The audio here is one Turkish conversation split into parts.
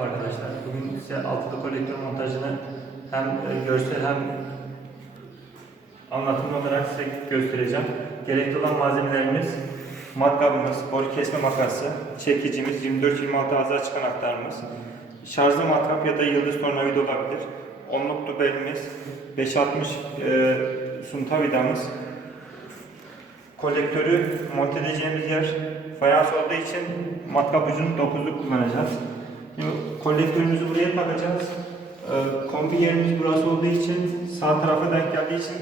Arkadaşlar bugün size altılı kolektör montajını hem e, görsel hem anlatım olarak size göstereceğim. Gerekli olan malzemelerimiz matkabımız, boru kesme makası, çekicimiz, 24-26 ağzı açık anahtarımız, şarjlı matkap ya da yıldız tornavida olabilir, onluk dubelimiz, 560 e, sunta vidamız, kolektörü monte edeceğimiz yer fayans olduğu için matkap ucunu 9'luk kullanacağız. Kolektörümüzü buraya takacağız. Ee, kombi yerimiz burası olduğu için sağ tarafa denk geldiği için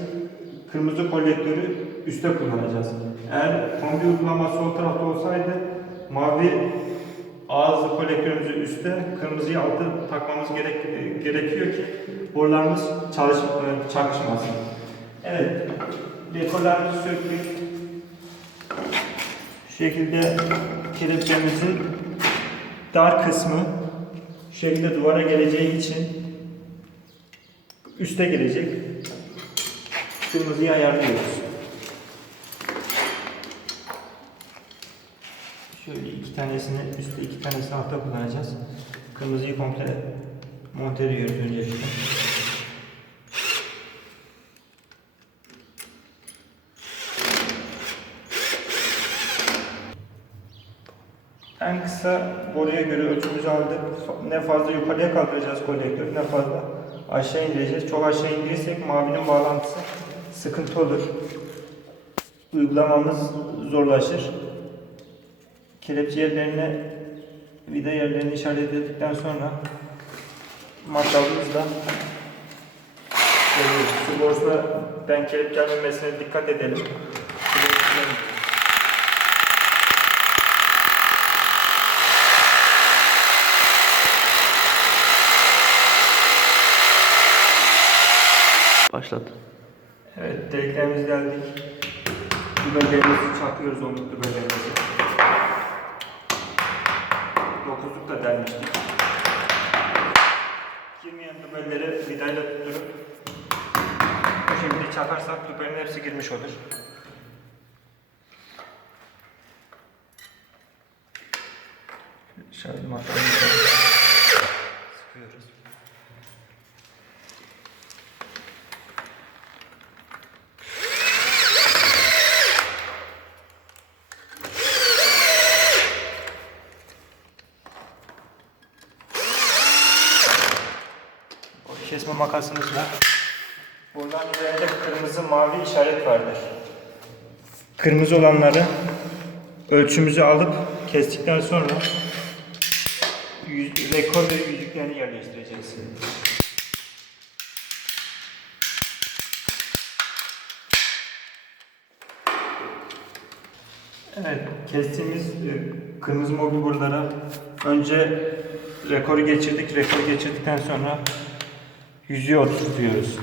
kırmızı kolektörü üstte kullanacağız. Eğer kombi uygulaması sol tarafta olsaydı mavi ağızlı kolektörümüzü üstte, kırmızıyı altı takmamız gerek, gerekiyor ki borularımız çalış, e, çakışmasın. Evet, dekorlarımızı söktük. Şu şekilde kelepçemizin dar kısmı şekilde duvara geleceği için üste gelecek. Kırmızıyı ayarlıyoruz. Şöyle iki tanesini üstte iki tanesini altta kullanacağız. Kırmızıyı komple monte ediyoruz öncelikle. En kısa boruya göre ölçümüzü aldık. Ne fazla yukarıya kaldıracağız kolektörü, ne fazla aşağı indireceğiz. Çok aşağı indirirsek mavinin bağlantısı sıkıntı olur. Uygulamamız zorlaşır. Kelepçe yerlerine, vida yerlerini işaret edildikten sonra matkabımızla. Su borusuna ben kelep gelmemesine dikkat edelim. Başladı. Evet, deliklerimiz geldik. Dübellerimizi çakıyoruz onluk dübellerimizi. Dokuzluk da delmiştik. Girmeyen dübelleri vidayla tutturup bu şekilde çakarsak dübelin hepsi girmiş olur. Şöyle makarnayı kesme makasımızla buradan üzerinde kırmızı mavi işaret vardır. Kırmızı olanları ölçümüzü alıp kestikten sonra yüz, rekor ve yüzüklerini yerleştireceğiz. Evet, kestiğimiz e, kırmızı mobil borulara önce rekoru geçirdik. Rekoru geçirdikten sonra yüzüğü oturtuyoruz.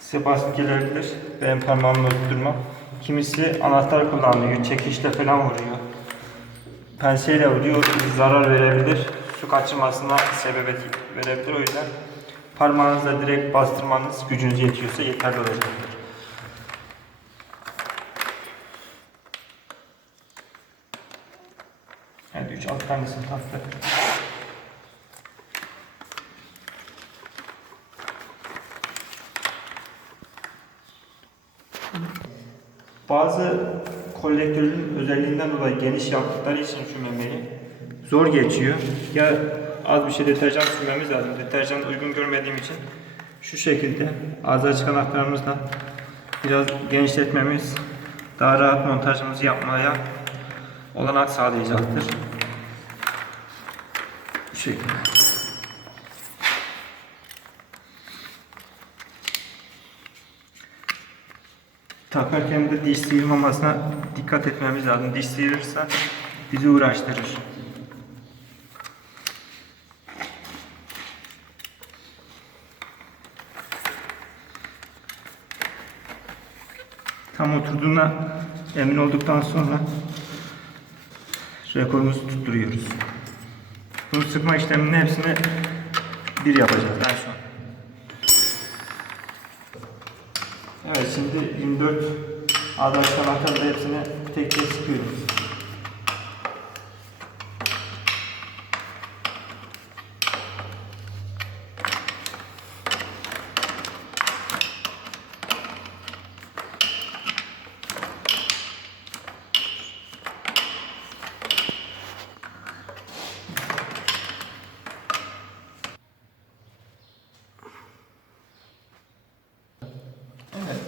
Size basit gelebilir. Benim parmağımla oturtmam. Kimisi anahtar kullanıyor, çekişle falan vuruyor. Penseyle vuruyor, zarar verebilir. Su kaçırmasına sebebiyet verebilir. O yüzden parmağınızla direkt bastırmanız gücünüz yetiyorsa yeterli olacaktır. Evet, 3 alt tanesini taktık. Bazı kolektörün özelliğinden dolayı geniş yaptıkları için şu memeyi zor geçiyor. Ya az bir şey deterjan sürmemiz lazım. Deterjan uygun görmediğim için şu şekilde ağzı açık anahtarımızla biraz genişletmemiz daha rahat montajımızı yapmaya olanak sağlayacaktır. Bu şekilde. Takarken de diş sıyırmamasına dikkat etmemiz lazım. Diş sıyırırsa bizi uğraştırır. Tam oturduğuna emin olduktan sonra rekorumuzu tutturuyoruz. Bunu sıkma işleminin hepsini bir yapacağız en son. Evet şimdi 24 adet anahtarla hepsini tek tek sıkıyoruz. Evet.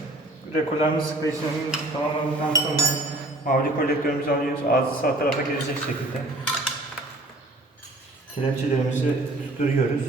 Rekolarımız sıkma işlemini tamamladıktan sonra mavi kolektörümüzü alıyoruz. Ağzı sağ tarafa gelecek şekilde. Kelepçelerimizi tutturuyoruz.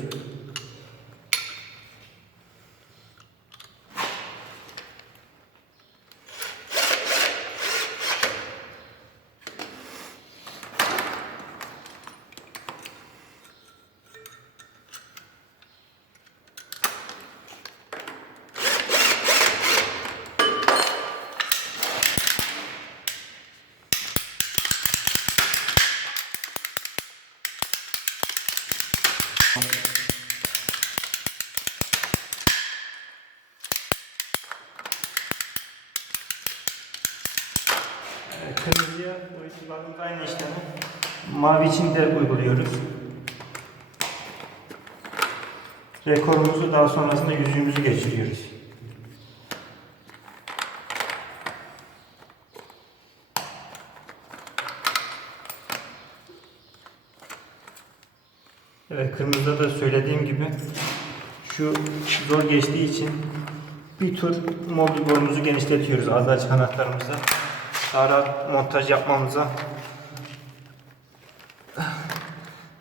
Ee, Kırmızıya uyguladığımız aynı işlemi mavi için de uyguluyoruz. Rekorumuzu daha sonrasında yüzüğümüzü geçiriyoruz. Evet kırmızıda da söylediğim gibi şu zor geçtiği için bir tur mobil borumuzu genişletiyoruz az açık anahtarımızla. Daha rahat montaj yapmamıza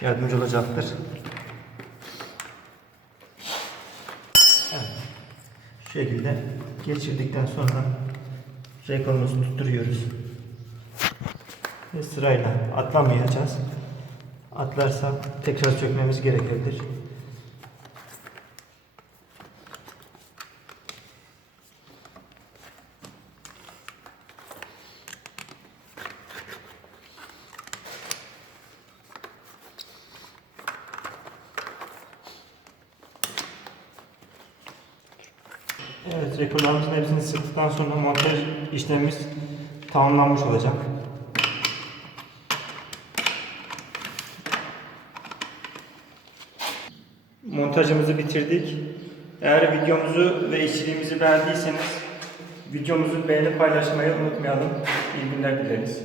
yardımcı olacaktır. Evet. Şu şekilde geçirdikten sonra rekorumuzu tutturuyoruz. Ve sırayla atlamayacağız. Atlarsak tekrar sökmemiz gerekebilir. Evet, rekorlarımızın hepsini sıktıktan sonra montaj işlemimiz tamamlanmış olacak. Montajımızı bitirdik. Eğer videomuzu ve içeriğimizi beğendiyseniz videomuzu beğenip paylaşmayı unutmayalım. İyi günler dileriz.